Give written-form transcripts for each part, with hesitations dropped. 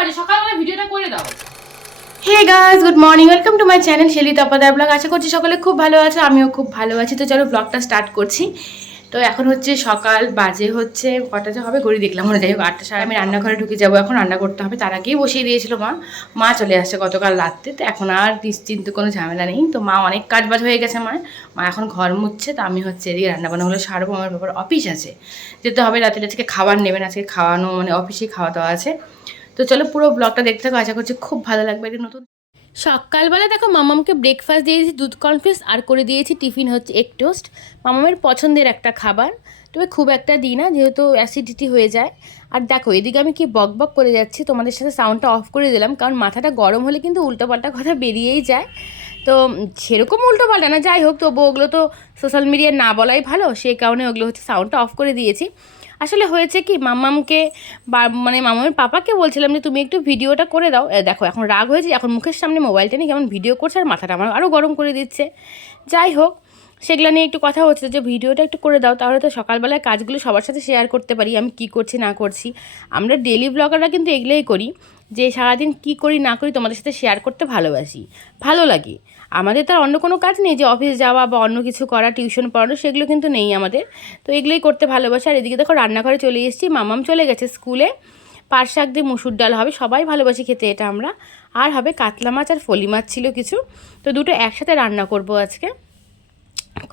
বাজে, সকালবেলা ভিডিওটা করে দাও। Hey guys, good morning, welcome to my channel Shelly Tapadar blog. আশা করছি সকলে খুব ভালো আছে, আমিও খুব ভালো আছি। তো চলো ব্লগটা স্টার্ট করছি। তো এখন হচ্ছে সকাল, বাজে হচ্ছে কটা যে হবে ঘড়ি দেখলাম মনে, যাই হোক 8টা সাড়ে। আমি রান্নাঘরে ঢুকে যাবো, এখন রান্না করতে হবে। তার আগেই বসিয়ে দিয়েছিল মা চলে আসছে গতকাল রাত্রে। তো এখন আর নিশ্চিন্ত কোনো ঝামেলা নেই। তো মা অনেক কাজ বাজ হয়ে গেছে, মা এখন ঘর মুছছে। তো আমি হচ্ছে এদিকে রান্নাবান্নাগুলো সারবো। আমার বাবার অফিস আছে, যেতে হবে রাত্রে। আজকে খাবার নেবেন, আজকে খাওয়ানো মানে অফিসেই খাওয়া দাওয়া আছে। তো চলো পুরো ব্লগটা দেখতে থাকো, আশা করছি খুব ভালো লাগবে। এটা নতুন সকালবেলা দেখো মামামকে ব্রেকফাস্ট দিয়েছি দুধ কর্নফ্লেক্স, আর করে দিয়েছি টিফিন হচ্ছে এগ টোস্ট। মামামের পছন্দের একটা খাবার, তবে খুব একটা দিই না যেহেতু অ্যাসিডিটি হয়ে যায়। আর দেখো এদিকে আমি কি বক বক করে যাচ্ছি, তোমাদের সাথে সাউন্ডটা অফ করে দিলাম, কারণ মাথাটা গরম হলে কিন্তু উল্টোপাল্টা কথা বেরিয়েই যায়। তো সেরকম উল্টোপাল্টা না, যাই হোক, তবু ওগুলো তো সোশ্যাল মিডিয়ায় না বলাই ভালো, সেই কারণে ওগুলো হচ্ছে সাউন্ডটা অফ করে দিয়েছি। আসলে হয়েছে কি, মাম্মামকে মানে মামামের পাপাকে বলছিলাম যে তুমি একটু ভিডিওটা করে দাও। দেখো এখন রাগ হয়েছে, এখন মুখের সামনে মোবাইলটা নিয়ে কেমন ভিডিও করছে, আর মাথাটা আমার আরও গরম করে দিচ্ছে। যাই হোক, সেগুলো নিয়ে একটু কথা হচ্ছে যে ভিডিওটা একটু করে দাও, তাহলে তো সকালবেলায় কাজগুলো সবার সাথে শেয়ার করতে পারি, আমি কি করছি না করছি। আমরা ডেলি ব্লগাররা কিন্তু এগুলোই করি, যে সারাদিন কি করি না করি তোমাদের সাথে শেয়ার করতে ভালোবাসি, ভালো লাগে। আমাদের তো আর অন্য কোনো কাজ নেই যে অফিস যাওয়া বা অন্য কিছু করা, টিউশন পড়ানো, সেগুলো কিন্তু নেই আমাদের। তো এগুলোই করতে ভালোবাসি। আর এদিকে দেখো রান্নাঘরে চলে এসেছি, মামাম চলে গেছে স্কুলে। পাট শাক দিয়ে মুসুর ডাল হবে, সবাই ভালোবাসি খেতে এটা আমরা। আর হবে কাতলা মাছ আর ফলি মাছ ছিল কিছু, তো দুটো একসাথে রান্না করব আজকে,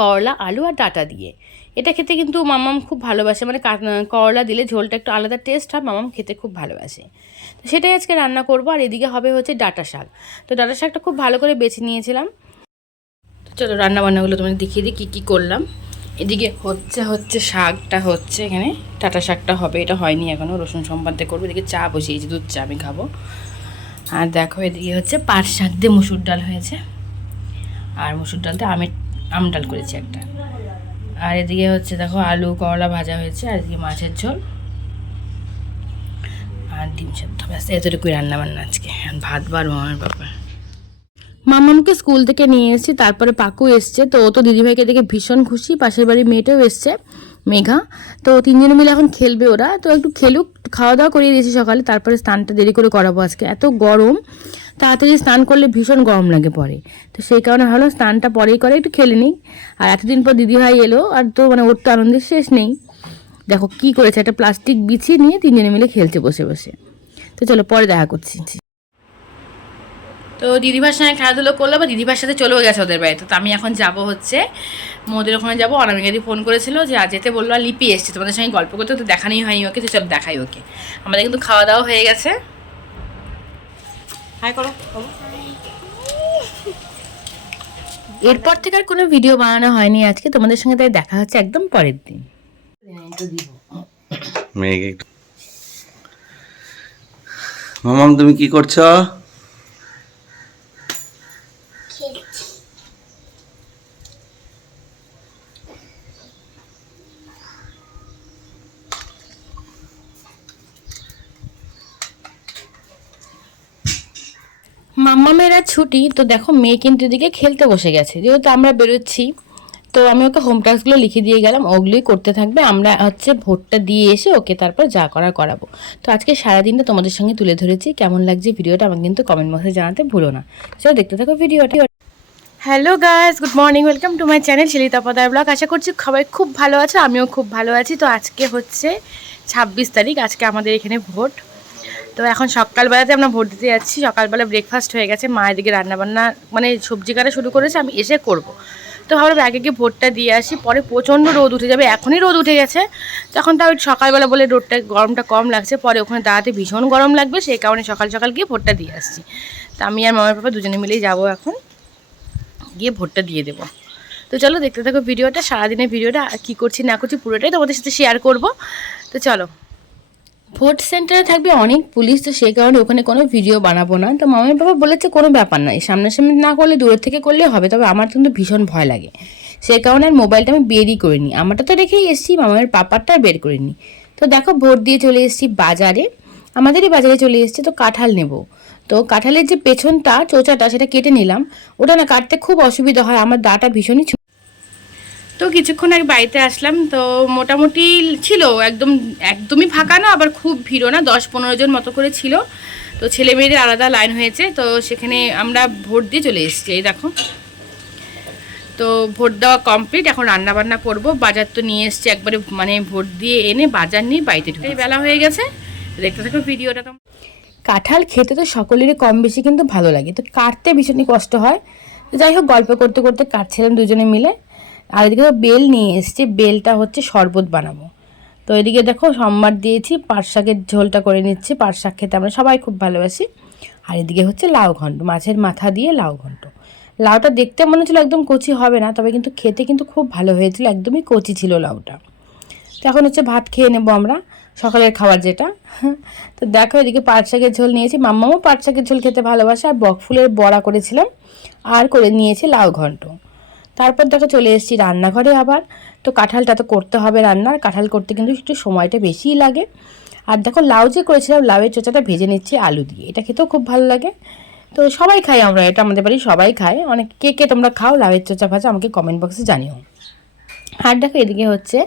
করলা আলু আর ডাঁটা দিয়ে। এটা খেতে কিন্তু মামাম খুব ভালোবাসে, মানে করলা দিলে ঝোলটা একটু আলাদা টেস্ট হয়, মামাম খেতে খুব ভালোবাসে। তো সেটাই আজকে রান্না করবো। আর এদিকে হবে হচ্ছে ডাঁটা শাক। তো ডাঁটা শাকটা খুব ভালো করে বেছে নিয়েছিলাম। তো চলো রান্নাবান্নাগুলো তোমাদের দেখিয়ে দিই কী কী করলাম। এদিকে হচ্ছে শাকটা হচ্ছে, এখানে ডাঁটা শাকটা হবে, এটা হয়নি এখনও, রসুন সম্পাদে করবো। এদিকে চা বসিয়েছি, দুধ চা আমি খাবো। আর দেখো এদিকে হচ্ছে পাট শাক দিয়ে মুসুর ডাল হয়েছে, আর মুসুর ডালতে আম ডাল করেছি একটা। আর এদিকে হচ্ছে দেখো আলু করলা ভাজা হয়েছে, আর এদিকে মাছের ঝোল আর ডিম সেদ্ধ, ব্যাস এতটুকুই রান্নাবান্না আজকে। ভাত বার মামার ব্যাপার। মামামকে স্কুল থেকে নিয়ে এসেছি, তারপরে পাকু এসছে। তো ও তো দিদিভাইকে দেখে ভীষণ খুশি, পাশের বাড়ির মেয়েটাও এসছে মেঘা। তো তিনজনে মিলে এখন খেলবে ওরা, তো একটু খেলুক। খাওয়া দাওয়া করিয়ে দিয়েছি সকালে, তারপরে স্নানটা দেরি করে করাবো আজকে, এত গরম। তাড়াতাড়ি স্নান করলে ভীষণ গরম লাগে পরে, তো সেই কারণে ভাবলাম স্নানটা পরেই করে একটু খেলে নিই। আর এতদিন পর দিদিভাই এলো, আর তো মানে ওর তো আনন্দের শেষ নেই। দেখো কি করেছে, একটা প্লাস্টিক বিছিয়ে নিয়ে তিনজনে মিলে খেলছে বসে বসে। তো চলো পরে দেখা করছি। তো দিদিভার সঙ্গে খেলাধুলো করলো, বা দিদিভার সাথে চলেও গেছে ওদের বাড়িতে। তো আমি এখন যাব হচ্ছে মোদের ওখানে যাবো। অনামিকাদি ফোন করেছিল যে আজ যেতে বললো, আর লিপি এসছে, তোমাদের সঙ্গে গল্প করতে তো দেখানোই হয়নি ওকে। তো চলো দেখাই ওকে। আমাদের কিন্তু খাওয়া দাওয়া হয়ে গেছে। হাই করো। এরপর থেকে আর কোনো ভিডিও বানানো হয়নি আজকে তোমাদের সঙ্গে, তাই দেখা হচ্ছে একদম পরের দিন। মামাম তুমি কি করছো? মাম্মামের আর ছুটি, তো দেখো মেয়ে কিন্তু এদিকে খেলতে বসে গেছে, যেহেতু আমরা বেরোচ্ছি। তো আমি ওকে হোম টাস্কগুলো লিখে দিয়ে গেলাম, ওগুলোই করতে থাকবে। আমরা হচ্ছে ভোটটা দিয়ে এসে ওকে তারপর যা করার করাবো। তো আজকে সারাদিনটা তোমাদের সঙ্গে তুলে ধরেছি। কেমন লাগছে ভিডিওটা আমাকে কিন্তু কমেন্ট বক্সে জানাতে ভুলো না। চলো দেখতে থাকো ভিডিওটা। Hello guys, good morning, welcome to my channel Shelly Tapadar blog. আশা করছি সবাই খুব ভালো আছে, আমিও খুব ভালো আছি। তো আজকে হচ্ছে 26 তারিখ, আজকে আমাদের এখানে ভোট। তো এখন সকালবেলাতে আমরা ভোট দিতে যাচ্ছি। সকালবেলা ব্রেকফাস্ট হয়ে গেছে, মায়ের দিকে রান্নাবান্না মানে সবজি কাটা শুরু করেছে, আমি এসে করব। তো ভাবলাম আগে গিয়ে ভোটটা দিয়ে আসি, পরে প্রচণ্ড রোদ উঠে যাবে। এখনই রোদ উঠে গেছে, তখন তাও সকালবেলা বলে রোদটা গরমটা কম লাগছে, পরে ওখানে দাঁড়াতে ভীষণ গরম লাগবে, সেই কারণে সকাল সকাল গিয়ে ভোটটা দিয়ে আসছি। তো আমি আর মামার পাপা দুজনে মিলেই যাবো, এখন গিয়ে ভোটটা দিয়ে দেবো। তো চলো দেখতে থাকো ভিডিওটা, সারাদিনের ভিডিওটা কী করছি না করছি পুরোটাই তোমাদের সাথে শেয়ার করব। তো চলো। ভোট সেন্টারে থাকবে অনেক পুলিশ, তো সেই কারণে ওখানে কোনো ভিডিও বানাবো না। তো মামার বাবা বলেছে কোনো ব্যাপার নয়, সামনাসামনি না করলে দূরের থেকে করলে হবে, তবে আমার কিন্তু ভীষণ ভয় লাগে, সেই কারণে আর মোবাইলটা আমি বেরই করিনি। আমারটা তো রেখেই এসেছি, মামার পাপারটা বের করিনি। তো দেখো ভোট দিয়ে চলে এসেছি বাজারে, আমাদেরই বাজারে চলে এসেছি। তো কাঁঠাল নেব, তো কাঁঠালের যে পেছনটা চোচাটা সেটা কেটে নিলাম। ওটা না কাটতে খুব অসুবিধা হয়, আমার দাটা ভীষণই। তো কিছুক্ষণ আগে বাড়িতে আসলাম, তো মোটামুটি ছিল একদমই ফাঁকা না, আবার খুব ভিড়ও না, 10-15 জন মতো করে ছিল। তো ছেলে মেয়েদের আলাদা লাইন হয়েছে, তো সেখানে আমরা ভোট দিয়ে চলে এসেছি। এই দেখো, তো ভোট দেওয়া কমপ্লিট, এখন রান্না বান্না করবো। বাজার তো নিয়ে এসছি একবারে, মানে ভোট দিয়ে এনে বাজার নিয়ে বাড়িতে ঢুকে বেলা হয়ে গেছে। দেখতে থাকো ভিডিওটা। তো কাঁঠাল খেতে তো সকলেরই কম বেশি কিন্তু ভালো লাগে, তো কাটতে ভীষণই কষ্ট হয়। তো যাই হোক, গল্প করতে করতে কাটছিলাম দুজনে মিলে। আর এদিকে তো বেল নিয়ে এসছি, বেলটা হচ্ছে শরবত বানাবো। তো এদিকে দেখো সম্বার দিয়েছি, পাট শাকের ঝোলটা করে নিচ্ছি। পাট শাক খেতে আমরা সবাই খুব ভালোবাসি। আর এদিকে হচ্ছে লাউ ঘন্ট, মাছের মাথা দিয়ে লাউ ঘন্ট। লাউটা দেখতে মনে হচ্ছিলো একদম কচি হবে না, তবে কিন্তু খেতে কিন্তু খুব ভালো হয়েছিল, একদমই কচি ছিল লাউটা। তো এখন হচ্ছে ভাত খেয়ে নেবো আমরা, সকালের খাবার যেটা। তো দেখো এদিকে পাট শাকের ঝোল নিয়েছি, মাম্মাও পাট শাকের ঝোল খেতে ভালোবাসে। আর বকফুলের বড়া করেছিলাম, আর করে নিয়েছি লাউ ঘন্ট। তারপর দেখো চলে এসেছি রান্নাঘরে আবার। তো কাঁঠালটা তো করতে হবে রান্নার, কাঁঠাল করতে কিন্তু একটু সময়টা বেশিই লাগে। আর দেখো লাউ যে করেছিলাম, লাউয়ের চোচাটা ভেজে নিচ্ছি আলু দিয়ে, এটা খেতেও খুব ভালো লাগে। তো সবাই খাই আমরা এটা, আমাদের বাড়ি সবাই খায়। অনেক কে কে তোমরা খাও লাউয়ের চোচা ভাজা, আমাকে কমেন্ট বক্সে জানিও। আর দেখো এদিকে হচ্ছে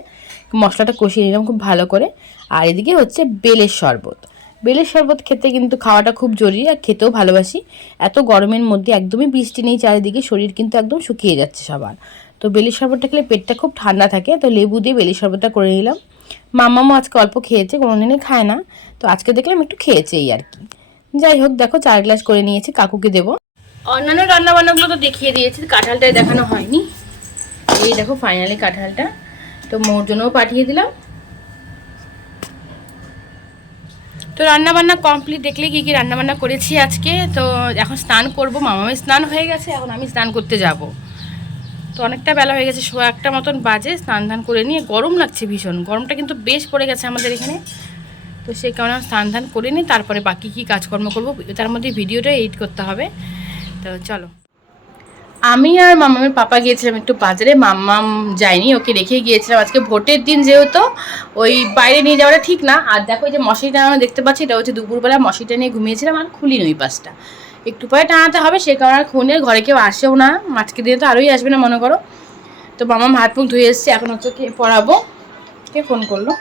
মশলাটা কষিয়ে নিলাম খুব ভালো করে। আর এদিকে হচ্ছে বেলের শরবত। বেলের শরবত খেতে কিন্তু খাওয়াটা খুব জরুরি, আর খেতেও ভালোবাসি। এত গরমের মধ্যে একদমই বৃষ্টি নেই চারিদিকে, শরীর কিন্তু একদম শুকিয়ে যাচ্ছে সবার। তো বেলের শরবতটা খেলে পেটটা খুব ঠান্ডা থাকে, তো লেবু দিয়ে বেলের শরবতটা করে নিলাম। মাম্মামও আজকে অল্প খেয়েছে, কোনোদিনই খায় না, তো আজকে দেখলাম একটু খেয়েছে এই আর কি। যাই হোক দেখো 4 গ্লাস করে নিয়েছি, কাকুকে দেবো। অন্যান্য রান্নাবান্নাগুলো তো দেখিয়ে দিয়েছি, কাঁঠালটাই দেখানো হয়নি। এই দেখো ফাইনালি কাঁঠালটা তো মোর জন্যও পাঠিয়ে দিলাম। তো রান্নাবান্না কমপ্লিট, দেখলে কি কি রান্নাবান্না করেছি আজকে। তো এখন স্নান করব, মামামের স্নান হয়ে গেছে, এখন আমি স্নান করতে যাব। তো অনেকটা বেলা হয়ে গেছে, 1:15 মতন বাজে। স্নান ধান করে নিয়ে, গরম লাগছে ভীষণ, গরমটা কিন্তু বেশ পড়ে গেছে আমাদের এখানে। তো সেই কারণে স্নান ধান করে নিই, তারপরে বাকি কি কাজকর্ম করব, তার মধ্যে ভিডিওটা এডিট করতে হবে। তো চলো, আমি আর মামামের পাপা গিয়েছিলাম একটু বাজারে, মাম্মাম যায়নি, ওকে রেখে গিয়েছিলাম। আজকে ভোটের দিন যেহেতু ওই বাইরে নিয়ে যাওয়াটা ঠিক না। আর দেখো যে মশারিটা আমরা দেখতে পাচ্ছি, এটা হচ্ছে দুপুরবেলা মশারিটা নিয়ে ঘুমিয়েছিলাম, আর খুলিনি ওই পাশটা, একটু পরে টানাতে হবে, সে কারণে আর খুনে ঘরে কেউ আসেও না, আজকে দিনে তো আরোই আসবে না মনে করো। তো মামাম হাত মুখ ধুয়ে এসছে, এখন হচ্ছে কে পড়াবো। কে ফোন করলো,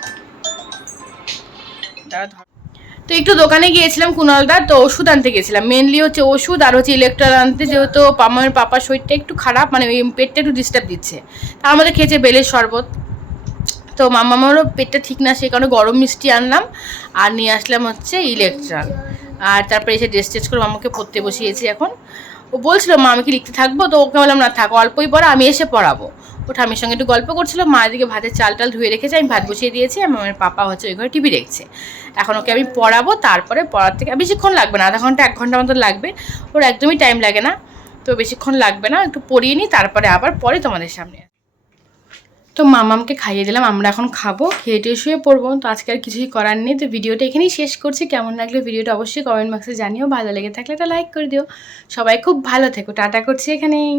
তো একটু দোকানে গিয়েছিলাম কুণালদার, তো ওষুধ আনতে গেছিলাম, মেনলি হচ্ছে ওষুধ আর হচ্ছে ইলেকট্রল আনতে, যেহেতু আমার পাপার শরীরটা একটু খারাপ, মানে ওই পেটটা একটু ডিস্টার্ব দিচ্ছে। তার মধ্যে খেয়েছে বেলের শরবত, তো মামারও পেটটা ঠিক না, সেই কারণে গরম মিষ্টি আনলাম আর নিয়ে আসলাম হচ্ছে ইলেকট্রল। আর তারপরে এসে ড্রেস চেঞ্জ করে মামাকে পড়তে বসিয়েছি। এখন ও বলছিল মা আমি কি লিখতে থাকবো, তো ওকে বললাম না থাক, অল্পই পড়া, আমি এসে পড়াবো। ও ঠামির সঙ্গে একটু গল্প করছিল, মা এদিকে ভাতের চাল টাল ধুয়ে রেখেছে, আমি ভাত বসিয়ে দিয়েছি, আমার পাপা হচ্ছে ওই ঘরে টিভি দেখছে। এখন ওকে আমি পড়াবো, তারপরে পড়ার থেকে বেশিক্ষণ লাগবে না, আধা ঘন্টা 1 ঘন্টা মতো লাগবে, ওর একদমই টাইম লাগে না, তো বেশিক্ষণ লাগবে না, একটু পড়িয়ে নিই, তারপরে আবার পরে তোমাদের সামনে। তো মামামকে খাইয়ে দিলাম, আমরা এখন খাবো, খেয়ে টেয়ে শুয়ে পড়বো। তো আজকে আর কিছুই করার নেই, তো ভিডিওটা এখানেই শেষ করছি। কেমন লাগলো ভিডিওটা অবশ্যই কমেন্ট বক্সে জানিও, ভালো লেগে থাকলে একটা লাইক করে দিও। সবাই খুব ভালো থেকো, টাটা করছি এখানেই।